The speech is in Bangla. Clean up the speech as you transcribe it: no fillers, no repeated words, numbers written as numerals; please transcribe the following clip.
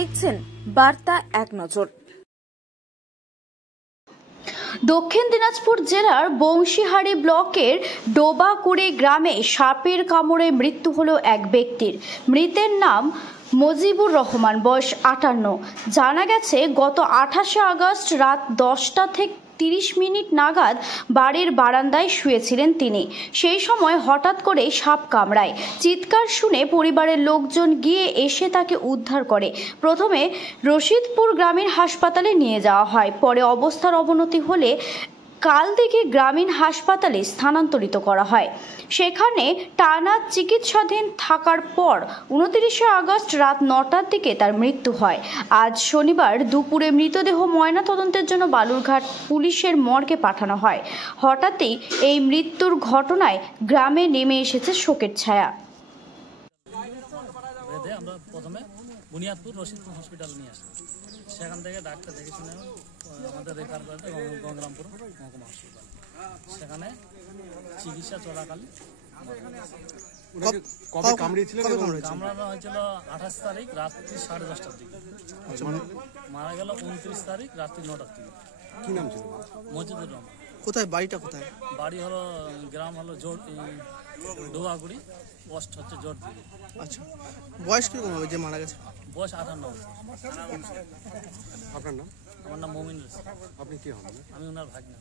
দেখছেন বার্তা এক নজর। দক্ষিণ দিনাজপুর জেলার বংশীহারি ব্লকের ডোবাকুড়ি গ্রামে সাপের কামড়ে মৃত্যু হলো এক ব্যক্তির। মৃতের নাম মজিবুর রহমান, বয়স 58। জানা গেছে গত 28শে আগস্ট রাত 10টা থেকে 30 মিনিট নাগাদ বাড়ির বারান্দায় শুয়েছিলেন তিনি। সেই সময় হঠাৎ করে সাপ কামড়ায়। চিৎকার শুনে পরিবারের লোকজন গিয়ে এসে তাকে উদ্ধার করে। প্রথমে রশিদপুর গ্রামীণ হাসপাতালে নিয়ে যাওয়া হয়, পরে অবস্থার অবনতি হলে কালদিঘি গ্রামীণ হাসপাতালে স্থানান্তরিত করা হয়। সেখানে টানা চিকিৎসাধীন থাকার পর 29শে আগস্ট রাত 9টার দিকে তার মৃত্যু হয়। আজ শনিবার দুপুরে মৃতদেহ ময়নাতদন্তের জন্য বালুরঘাট পুলিশের মর্গে পাঠানো হয়। হঠাৎই এই মৃত্যুর ঘটনায় গ্রামে নেমে এসেছে শোকের ছায়া। আমরা প্রথমে বুনিয়াদপুর রশিদপুর হসপিটাল নিয়ে আসি, সেখান থেকে ডাক্তার দেখে শুনে আমাদের রেফার করে গঙ্গারামপুর মহকুমা হসপিটাল। সেখানে চিকিৎসা চলাকালীন কামড়ানো হয়েছিল 28 তারিখ রাত্রি 10:30টার দিকে, মারা গেল 29 তারিখ রাত্রি 9টার দিকে। কি নাম ছিল? মজিবুর রহমান। কোথায় বাড়িটা? কোথায় বাড়ি হলো গ্রাম হলো ডোবাকুড়ি, পোস্ট হচ্ছে জোর দিকে। আচ্ছা, বয়স কিরকম হবে যে মারা গেছে? বয়স 58 বছর। আপনার নাম? আমার নাম মমিন। আপনি কি হন? আমি ওনার ভাগ্নে।